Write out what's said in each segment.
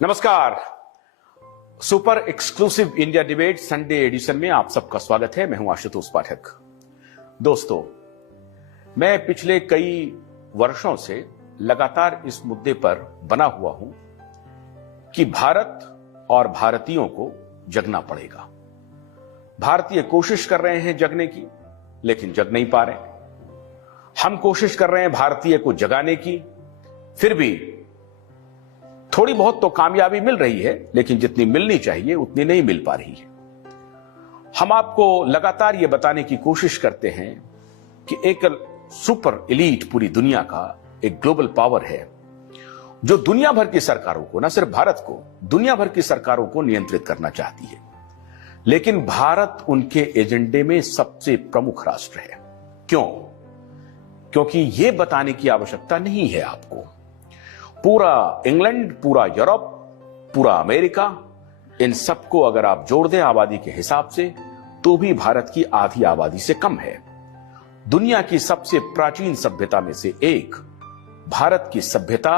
नमस्कार। Super exclusive India debate Sunday edition में आप सबका स्वागत है। मैं हूं आशुतोष पाठक। दोस्तों, मैं पिछले कई वर्षों से लगातार इस मुद्दे पर बना हुआ हूं कि भारत और भारतीयों को जगना पड़ेगा। भारतीय कोशिश कर रहे हैं जगने की, लेकिन जग नहीं पा रहे। हम कोशिश कर रहे हैं भारतीय को जगाने की, फिर भी थोड़ी बहुत तो कामयाबी मिल रही है, लेकिन जितनी मिलनी चाहिए उतनी नहीं मिल पा रही है। हम आपको लगातार यह बताने की कोशिश करते हैं कि एक सुपर एलीट पूरी दुनिया का एक ग्लोबल पावर है जो दुनिया भर की सरकारों को, न सिर्फ भारत को, दुनिया भर की सरकारों को नियंत्रित करना चाहती है। लेकिन भारत उनके एजेंडे में सबसे प्रमुख राष्ट्र है। क्यों? क्योंकि यह बताने की आवश्यकता नहीं है आपको। पूरा इंग्लैंड, पूरा यूरोप, पूरा अमेरिका, इन सबको अगर आप जोड़ दें आबादी के हिसाब से, तो भी भारत की आधी आबादी से कम है। दुनिया की सबसे प्राचीन सभ्यता में से एक भारत की सभ्यता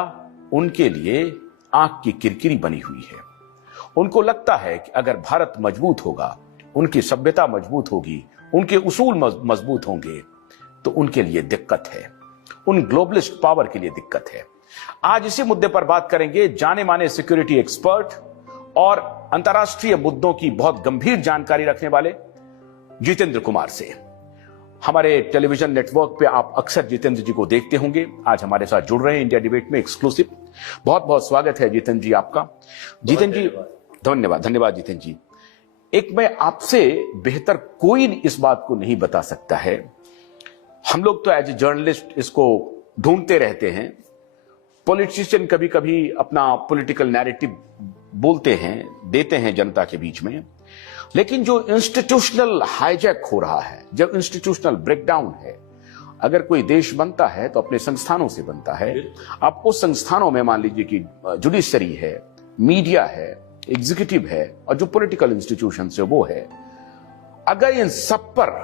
उनके लिए आंख की किरकिरी बनी हुई है। उनको लगता है कि अगर भारत मजबूत होगा, उनकी सभ्यता मजबूत होगी, उनके उसूल मजबूत होंगे, तो उनके लिए दिक्कत है, उन ग्लोबलिस्ट पावर के लिए दिक्कत है। आज इसी मुद्दे पर बात करेंगे जाने माने सिक्योरिटी एक्सपर्ट और अंतर्राष्ट्रीय मुद्दों की बहुत गंभीर जानकारी रखने वाले जितेंद्र कुमार से। हमारे टेलीविजन नेटवर्क पे आप अक्सर जितेंद्र जी को देखते होंगे। आज हमारे साथ जुड़ रहे हैं इंडिया डिबेट में एक्सक्लूसिव। बहुत बहुत स्वागत है जितेंद्र जी आपका। जितेंद्र जी, धन्यवाद जितेंद्र जी। एक मैं आपसे बेहतर कोई इस बात को नहीं बता सकता है। हम लोग तो एज ए जर्नलिस्ट इसको ढूंढते रहते हैं। पॉलिटिशियन कभी कभी अपना पॉलिटिकल नैरेटिव बोलते हैं, देते हैं जनता के बीच में, लेकिन जो इंस्टीट्यूशनल हाईजैक हो रहा है, जब इंस्टीट्यूशनल ब्रेकडाउन है, अगर कोई देश बनता है तो अपने संस्थानों से बनता है। अब उस संस्थानों में मान लीजिए कि जुडिशरी है, मीडिया है, एग्जीक्यूटिव है और जो पॉलिटिकल इंस्टीट्यूशन है वो है। अगर इन सब पर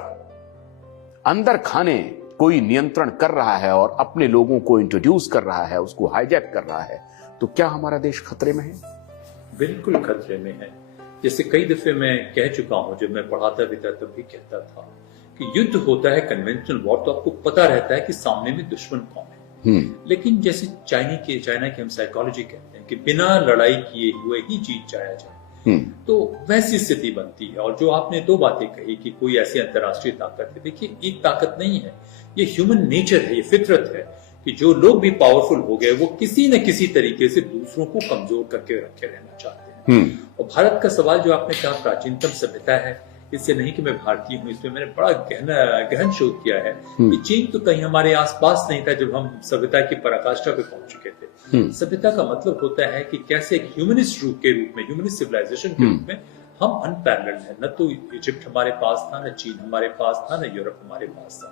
अंदर खाने कोई नियंत्रण कर रहा है और अपने लोगों को इंट्रोड्यूस कर रहा है, उसको हाईजैक कर रहा है, तो क्या हमारा देश खतरे में है? बिल्कुल खतरे में है। जैसे कई दफे मैं कह चुका हूं, जब मैं पढ़ाता भी था तब भी कहता था कि युद्ध होता है कन्वेंशनल वॉर, तो आपको पता रहता है कि सामने में दुश्मन कौन है। लेकिन जैसे चाइना की हम साइकोलॉजी कहते हैं कि बिना लड़ाई किए हुए ही जीत जाया जाए, तो वैसी स्थिति बनती है। और जो आपने दो बातें कही कि कोई ऐसी अंतर्राष्ट्रीय ताकत है, देखिए एक ताकत नहीं है, ये ह्यूमन नेचर है, ये फितरत है कि जो लोग भी पावरफुल हो गए वो किसी न किसी तरीके से दूसरों को कमजोर करके रखे रहना चाहते हैं। और भारत का सवाल जो आपने कहा प्राचीनतम सभ्यता है, इससे नहीं कि मैं भारतीय हूं, इसमें मैंने बड़ा गहन शोध किया है कि चीन तो कहीं हमारे आसपास नहीं था जब हम सभ्यता की पराकाष्ठा पे पहुंच चुके थे। सभ्यता का मतलब होता है कि कैसे एक ह्यूमनिस्ट रूप के रूप में, ह्यूमनिस्ट सिविलाइजेशन के रूप में हम अनपैरेलल्ड है। न तो इजिप्ट हमारे पास था, न चीन हमारे पास था, न यूरोप हमारे पास था।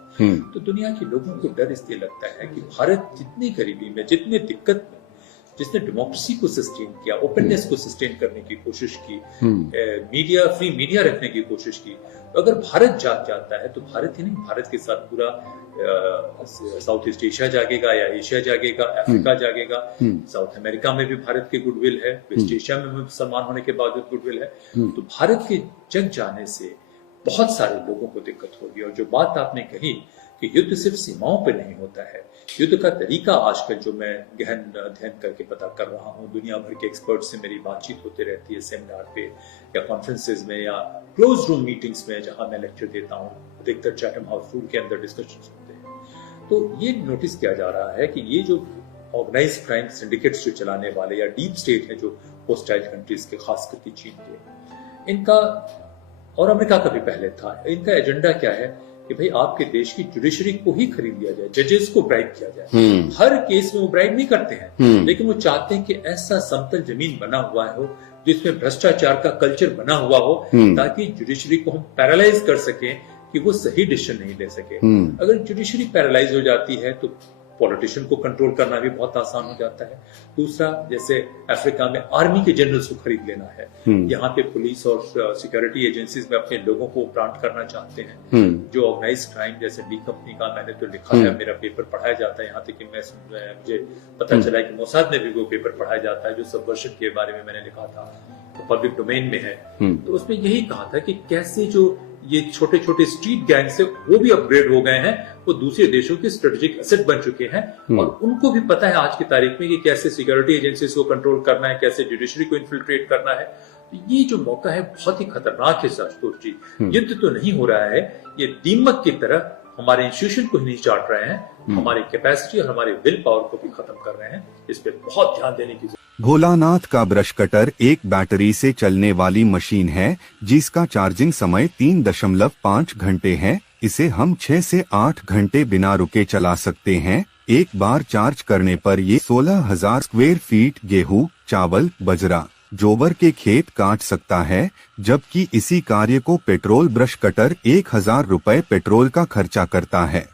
तो दुनिया के लोगों को डर इसलिए लगता है कि भारत जितनी गरीबी में, जितने दिक्कत में, जिसने डेमोक्रेसी को सस्टेन किया, ओपननेस को सस्टेन करने की कोशिश की, मीडिया, फ्री मीडिया रखने की कोशिश की, तो अगर भारत जाग जाता है तो भारत ही नहीं, भारत के साथ पूरा साउथ ईस्ट एशिया जागेगा, या एशिया जागेगा, अफ्रीका जागेगा। साउथ अमेरिका में भी भारत के गुडविल है, वेस्ट एशिया में भी मुसलमान होने के बावजूद गुडविल है। तो भारत के जग जाने से बहुत सारे लोगों को दिक्कत होगी। और जो बात आपने कही कि युद्ध सिर्फ सीमाओं पे नहीं होता है, युद्ध का तरीका आजकल जो मैं गहन अध्ययन करके पता कर रहा हूँ, दुनिया भर के एक्सपर्ट से मेरी बातचीत होती रहती है, सेमिनार पे या कॉन्फ्रेंसेज में या क्लोज रूम मीटिंग्स में जहां मैं लेक्चर देता हूँ, अधिकतर चैथम हाउस रूम के अंदर डिस्कशंस होते हैं। तो ये नोटिस किया जा रहा है कि ये जो ऑर्गेनाइज्ड क्राइम सिंडिकेट्स जो चलाने वाले या डीप स्टेट है, जो होस्टाइल कंट्रीज के, खास करके चीन के, इनका और अमेरिका का भी पहले था, इनका एजेंडा क्या है कि भाई आपके देश की जुडिशरी को ही खरीद लिया जाए, जजेस को ब्राइब किया जाए। हर केस में वो ब्राइब नहीं करते हैं, लेकिन वो चाहते हैं कि ऐसा समतल जमीन बना हुआ हो जिसमें भ्रष्टाचार का कल्चर बना हुआ हो, ताकि जुडिशरी को हम पैरालाइज कर सकें कि वो सही डिसीजन नहीं ले सके। अगर जुडिशरी पैरालाइज हो जाती है तो पॉलिटिशियन को कंट्रोल करना भी बहुत आसान हो जाता है। दूसरा, जैसे अफ्रीका में आर्मी के जनरल्स को खरीद लेना है, यहाँ पे पुलिस और सिक्योरिटी एजेंसीज में अपने लोगों को प्लांट करना चाहते हैं। जो ऑर्गेनाइज क्राइम, जैसे डी कंपनी का मैंने तो लिखा है, मेरा पेपर पढ़ाया जाता है, यहाँ तक कि मुझे पता चला है कि मोसाद में भी वो पेपर पढ़ाया जाता है जो सबवर्शन के बारे में मैंने लिखा था, तो पब्लिक डोमेन में है। तो उसमें यही कहा था कि कैसे जो ये छोटे छोटे स्ट्रीट गैंग्स है वो भी अपग्रेड हो गए हैं, वो दूसरे देशों के स्ट्रेटेजिक एसेट बन चुके हैं, और उनको भी पता है आज की तारीख में कि कैसे सिक्योरिटी एजेंसीज को कंट्रोल करना है, कैसे जुडिशरी को इन्फिल्ट्रेट करना है। तो ये जो मौका है बहुत ही खतरनाक है आशुतोष जी। युद्ध तो नहीं हो रहा है, ये दीमक की तरह हमारे इंस्टीट्यूशन को ही नहीं चाट रहे हैं, हमारी कैपेसिटी और हमारे विल पावर को भी खत्म कर रहे हैं। इस पे बहुत ध्यान देने की। भोलानाथ का ब्रश कटर एक बैटरी से चलने वाली मशीन है जिसका चार्जिंग समय 3.5 घंटे है। इसे हम 6 से 8 घंटे बिना रुके चला सकते हैं। एक बार चार्ज करने पर ये 16,000 स्क्वायर फीट गेहूं, चावल, बजरा, जोबर के खेत काट सकता है, जबकि इसी कार्य को पेट्रोल ब्रश कटर 1,000 रुपए पेट्रोल का खर्चा करता है।